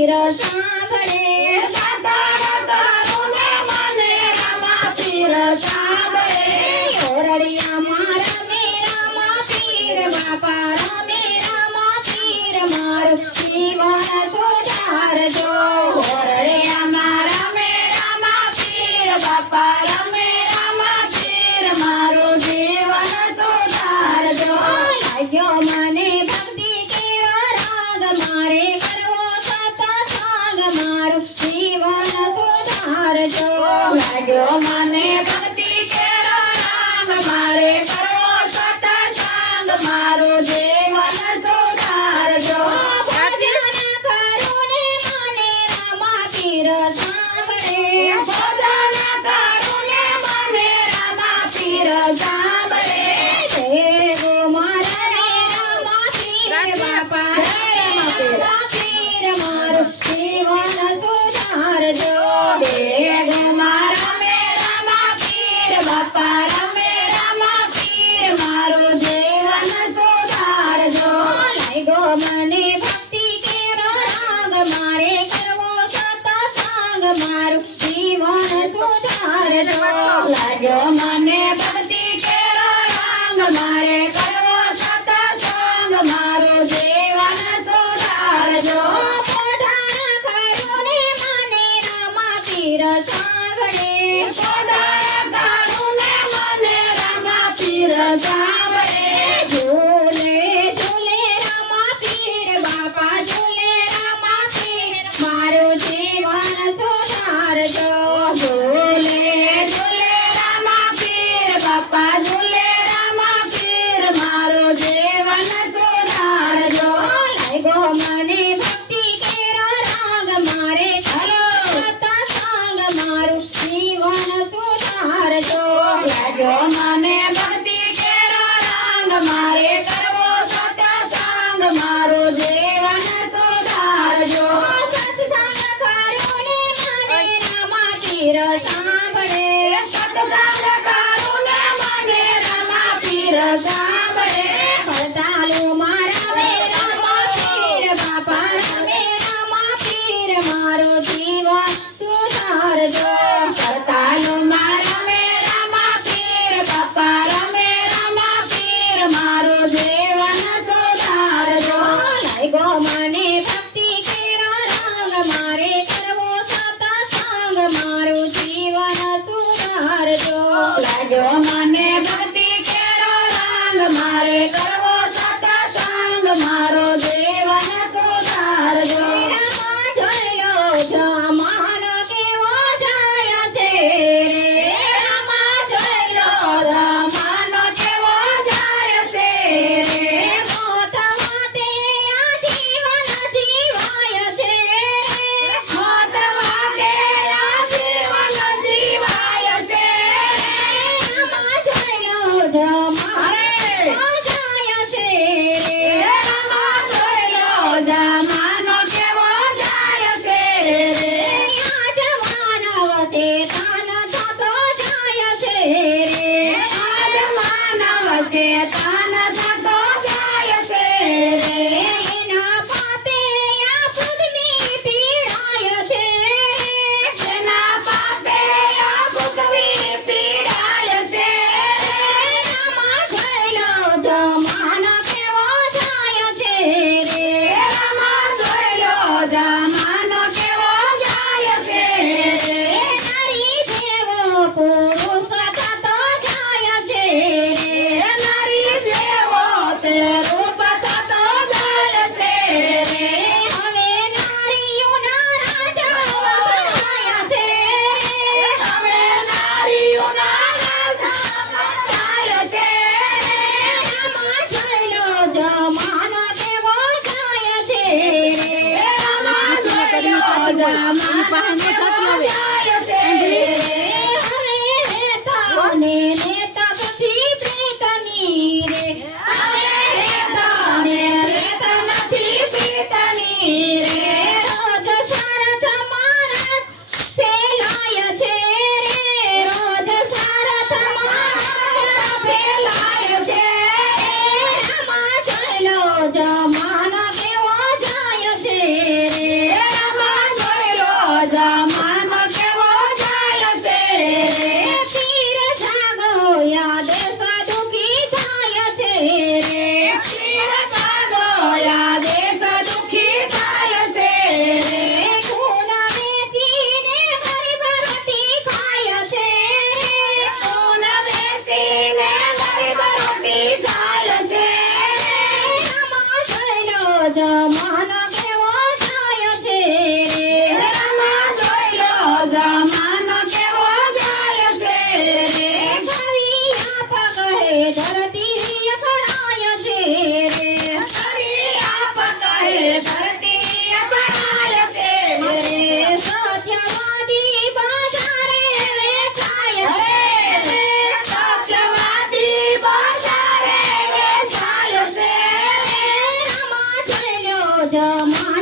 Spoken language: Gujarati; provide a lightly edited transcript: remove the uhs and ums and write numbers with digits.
પીર સાંભળે સાધન મને રામા પીર સાંભળે ઓરડિયામાં રમે રામા પીર બાપા રમે રામા પીર મારું જીવન સુધારજો ઓરડિયામાં રમે રામા પીર બાપા રમે રામા પીર મારું જીવન સુધારજો લાગ્યો મને ભક્તિ કેરો રાગ મારે કરવો સત્સંગ મારું જીવન સુધારજો લાગ્યો મને ભક્તિ કેરો રાગ મારે કરવો સત્સંગ મારું જીવન સુધારજો ભજન કરું ને મને રામા પીર સાંભળે ભજન કરું ને મને રામા પીર સાંભળે દેવો મારા રામા પીર બાપા રામા પીર મારું જીવન સુધારજો દેવો મારા રામા પીર બાપા રમે રામા પીર મારું જીવન સુધારજો લાગ્યો મને ભક્તિ કેરો રાગ મારે કરવો સત્સંગ મારું જીવન સુધારજો લાગ્યો મને ભક્તિ કેરો રાગ મારે કરવો સત્સંગ મારું જીવન સુધારજો પોઢાણ કરું ને મને રામા પીર સાંભળે પોઢાણ કરું ને મને રામા પીર સાંભળે ઝૂલે ઝૂલે રામા પીર બાપા ઝૂલે રામા પીર મારું જીવન સુધારજો ઝૂલે ઝૂલે રામા પીર બાપા ઝૂલે રામા પીર મારું જીવન સુધારજો લાગ્યો મને ભક્તિ કેરો રાગ મારે કરવો સત્સંગ મારું જીવન સુધારજો લાગ્યો મને ભક્તિ કેરો રાગ મારે કરવો સત્સંગ મારું જીવન સુધારજો સત્સંગ કરું ને મને રામા પીર સાંભળે સત્સંગ કરું ને મને રામા પીર સાંભળે હડતાલો મારા વે રામા પીર બાપા રમે રામા પીર મારું જીવન સુધારજો હડતાલો મારા વે રામા પીર બાપા રમે રામા પીર મારું જીવન સુધારજો લાગ્યો મને ભક્તિ કેરો રાગ મારે કરવો સત્સંગ મારું જીવન સુધારજો લાગ્યો મને ભક્તિ કેરો રાગ મારે કરવો સત્સંગ મારું જીવન સુધારજો રામા જોયો જમાનો કેવો જાય છે રે રામા જોયો જમાનો કેવો જાય છે રે મોત માટે આ જીવન જીવાય છે મોત માટે આ જીવન જીવાય છે રામા જોયો જમાનો જાય છે રે રામા જોયો જમાનો કેવો જાય છે રે આજ માનવ તે તાન થતો જાય છે રે આજ માનવ તે તાન થતો જાય છે રે એના પાપે આ પૃથ્વી પીડાય છે એના પાપે આ પૃથ્વી પીડાય છે રામા જોયેલો જમાનો કેવો જાય છે રે રામા જોયેલો જમાનો કેવો જાય છે રે નારી જેવો પુરુષ થતો જાય છે રે નારી જેવો તે રૂપ થતો જાય છે રે હવે નારીઓના રાજા બનાયા છે હવે નારીઓના રાજા બનાયા છે રામા જોયેલો જમાનો કેવો જાય છે રે રામા જોયેલો જમાનો જાય છે રે હવે નેતા ને નેતા પછી પ્રીતની રે હવે નેતા ને નેતા નથી પ્રીતની રે રોજ સારથ મારા ફેલાય છે રે રોજ સારથ મારા ફેલાય છે રામા જોયેલો જમાનો કેવો જાય છે રે જ માન